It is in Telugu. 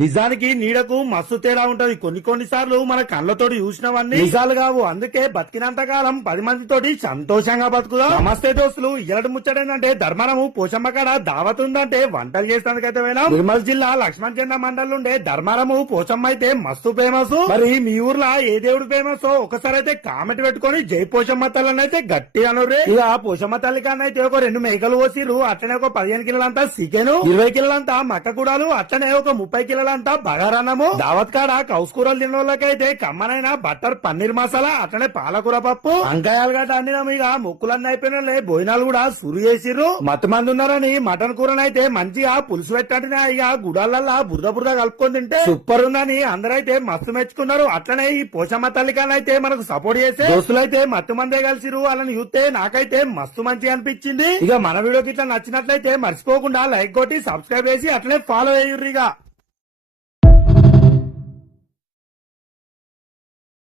నిజానికి నీడకు మస్తు తేడా ఉంటది. కొన్ని సార్లు మన కళ్ళతోటి చూసినవన్నీ నిజాలు కావు. అందుకే బతికినంత కాలం 10 మందితోటి సంతోషంగా బతుకుదాం. నమస్తే దోస్తులు, ఇలాంటి ముచ్చటేందంటే ధర్మారము పోషమ్మ కాడ దావత్ ఉందంటే వంటలు చేస్తానికైతే పోయినా. నిర్మల్ జిల్లా లక్ష్మణ్ చెంద మండలం ఉండే ధర్మారము పోషమ్మ అయితే మస్తు ఫేమస్. మరి మీ ఊర్లో ఏ దేవుడు ఫేమస్ ఒకసారి అయితే కామెంట్ పెట్టుకొని జై పోషమ్మ తల్లని అయితే గట్టి అనుర్రే. ఇక పోషమ్మ తల్లి కన్నా అయితే ఒక 2 మేకలు పోసిరు. అట్లనే ఒక 15 కిలోలంతా చికెన్, 20 కిలోలంతా మక్క కూడాలు, అట్లనే ఒక 30 కిలోలంతా బగారన్నము. దావత్ కాడ కౌస్ కూరలు తిన్న వాళ్ళకైతే కమ్మనైన బట్టర్ పన్నీర్ మసాలా, అట్లనే పాలకూర పప్పు, వంకాయలు గడ్డ అందినాము. ఇక మొక్కులన్నీ అయిపోయినా భోజనాలు కూడా సురు చేసిర్రు. మత్తు మంది ఉన్నారని మటన్ కూరనైతే మంచిగా పులుసు పెట్టిన ఇక గుడాలల్లా బురద కలుపుకొని తింటే సూపర్ ఉందని అందరైతే మస్తు మెచ్చుకున్నారు. అట్లనే ఈ పోషమ్మ తల్లికనైతే మనకు సపోర్ట్ చేసే దోస్తులైతే మత్తు మందే కలిసిరు. వాళ్ళని చూస్తే నాకైతే మస్తు మంచిగా అనిపించింది. ఇక మన వీడియోకి ఇట్లా నచ్చినట్లయితే మర్చిపోకుండా లైక్ కొట్టి సబ్స్క్రైబ్ చేసి అట్లనే ఫాలో అయ్యుర్రు. ఇక